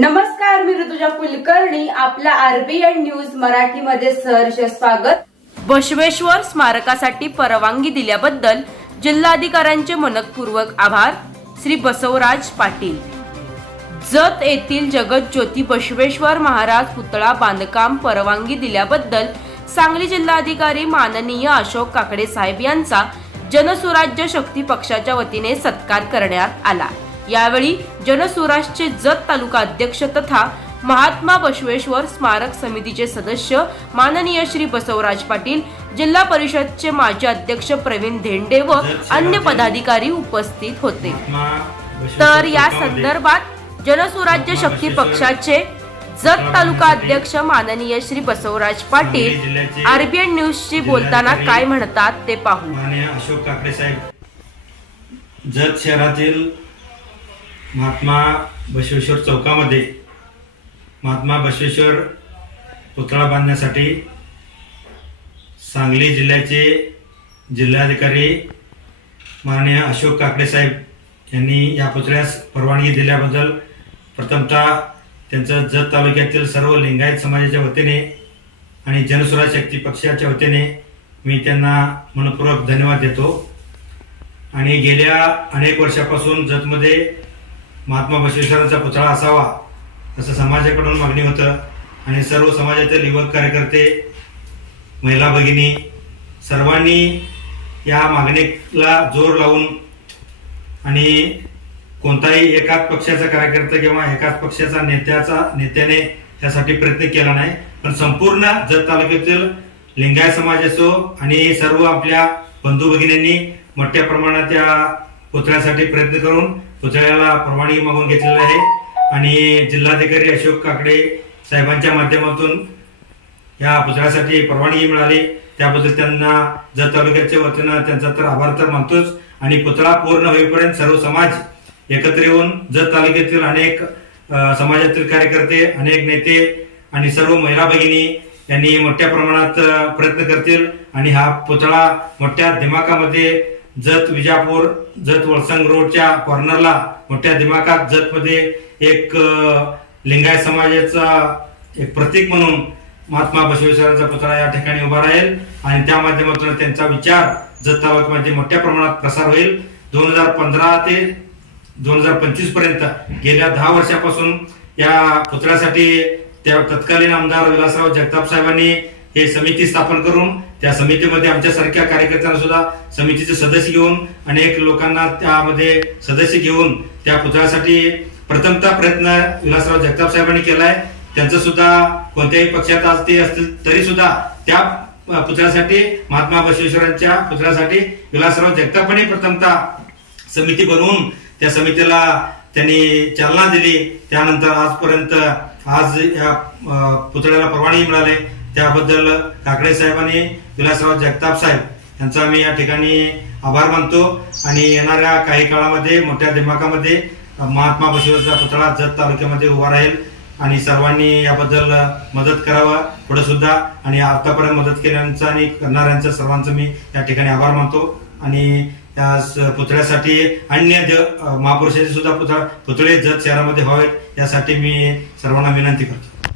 नमस्कार मी ऋतुजा कुलकर्णी. आपल्या RBN news मराठीमध्ये सहर्ष स्वागत. बसवेश्वर स्मारकासाठी परवानगी दिल्याबद्दल जिल्हाधिकाऱ्यांचे मनपूर्वक आभार. श्री बसवराज पाटील. जत येथील जगज्योती बसवेश्वर महाराज पुतळा बांधकाम परवानगी दिल्याबद्दल सांगली जिल्हाधिकारी माननीय अशोक काकडे साहेब यांचा जनसुराज्य शक्ती पक्षाच्या वतीने सत्कार करण्यात आला. यावेळी जनसुराजचे जत तालुका अध्यक्ष तथा महात्मा बसवेश्वर स्मारक समितीचे सदस्य माननीय श्री बसवराज पाटील जिल्हा परिषदचे माजी अध्यक्ष प्रवीण धेंडे व अन्य पदाधिकारी उपस्थित होते. तर या संदर्भात जनसुराज्य शक्ती पक्षाचे जत तालुका अध्यक्ष माननीय श्री बसवराज पाटील आरबीएन न्यूजशी बोलताना काय म्हणतात ते पाहू. अशोक काकडे साहेब. जत शहरातील महात्मा बसवेश्वर चौकामध्ये महात्मा बसवेश्वर पुतळा बांधण्यासाठी सांगली जिल्ह्याचे जिल्हाधिकारी माननीय अशोक काकडे साहेब यांनी या पुतळ्यास परवानगी दिल्याबद्दल प्रथमतः त्यांचं जत तालुक्यातील सर्व लिंगायत समाजाच्या वतीने आणि जनसुराज शक्ती पक्षाच्या वतीने मी त्यांना मनपूर्वक धन्यवाद देतो. आणि गेल्या अनेक वर्षापासून जतमध्ये महात्मा बसवेश्वरांचा पुतळा असावा असं समाजाकडून मागणी होतं. आणि सर्व समाजातील युवक कार्यकर्ते महिला भगिनी सर्वांनी या मागणीला जोर लावून आणि कोणताही एकाच पक्षाचा कार्यकर्ता किंवा एकाच पक्षाचा नेत्याचा नेत्याने त्यासाठी प्रयत्न केला नाही. पण संपूर्ण जत तालुक्यातील लिंगायत समाज असो आणि सर्व आपल्या बंधू भगिनींनी मोठ्या प्रमाणात त्या पुतळ्यासाठी प्रयत्न करून पुतळ्याला परवानगी मागून घेतलेली आहे. आणि जिल्हाधिकारी अशोक काकडे साहेबांच्या माध्यमातून या पुतळ्यासाठी परवानगी मिळाली. त्याबद्दल त्यांना जत तालुक्याच्या वतीनं त्यांचा तर आभार तर मानतोच. आणि पुतळा पूर्ण होईपर्यंत सर्व समाज एकत्र येऊन जत तालुक्यातील अनेक समाजातील कार्यकर्ते अनेक नेते आणि सर्व महिला भगिनी यांनी मोठ्या प्रमाणात प्रयत्न करतील. आणि हा पुतळा मोठ्या दिमाखामध्ये जत विजापूर जत वळसंग रोडच्या कॉर्नरला मोठ्या दिमाखात जतमध्ये एक लिंगायत समाजाचा एक प्रतीक म्हणून महात्मा बसवेश्वरांचा पुतळा या ठिकाणी उभा राहील आणि त्या माध्यमातून त्यांचा विचार जत तालुक्यामध्ये मोठ्या प्रमाणात प्रसार होईल. दोन हजार पंधरा ते दोन हजार पंचवीसपर्यंत गेल्या दहा वर्षापासून या पुतळ्यासाठी त्या तत्कालीन आमदार विलासराव जगताप साहेबांनी हे समिती स्थापन करून त्या समितीमध्ये आमच्यासारख्या कार्यकर्त्यांना सुद्धा समितीचे सदस्य घेऊन अनेक लोकांना त्यामध्ये सदस्य घेऊन त्या पुतळ्यासाठी प्रथमता प्रयत्न विलासराव जगताप साहेबांनी केलाय. त्यांचं सुद्धा कोणत्याही पक्षात आज ते असतील तरी सुद्धा त्या पुतळ्यासाठी महात्मा बसवेश्वरांच्या पुतळ्यासाठी विलासराव जगतापांनी प्रथमता समिती बनवून त्या समितीला त्यांनी चालना दिली. त्यानंतर आजपर्यंत आज या पुतळ्याला परवानगी मिळाली. त्याबद्दल काकडे साहेबांनी विलासराव जगताप साहेब यांचा मी या ठिकाणी आभार मानतो. आणि येणाऱ्या काही काळामध्ये मोठ्या दिमाखामध्ये महात्मा बसवेचा पुतळा जत तालुक्यामध्ये उभा राहील. आणि सर्वांनी याबद्दल मदत करावं पुढे सुद्धा आणि आतापर्यंत मदत केल्यांचं आणि करणाऱ्यांचं सर्वांचं मी या ठिकाणी आभार मानतो. आणि या पुतळ्यासाठी अन्य ज महापुरुषांचे सुद्धा पुतळा पुतळे जत शहरामध्ये व्हावेत यासाठी मी सर्वांना विनंती करतो.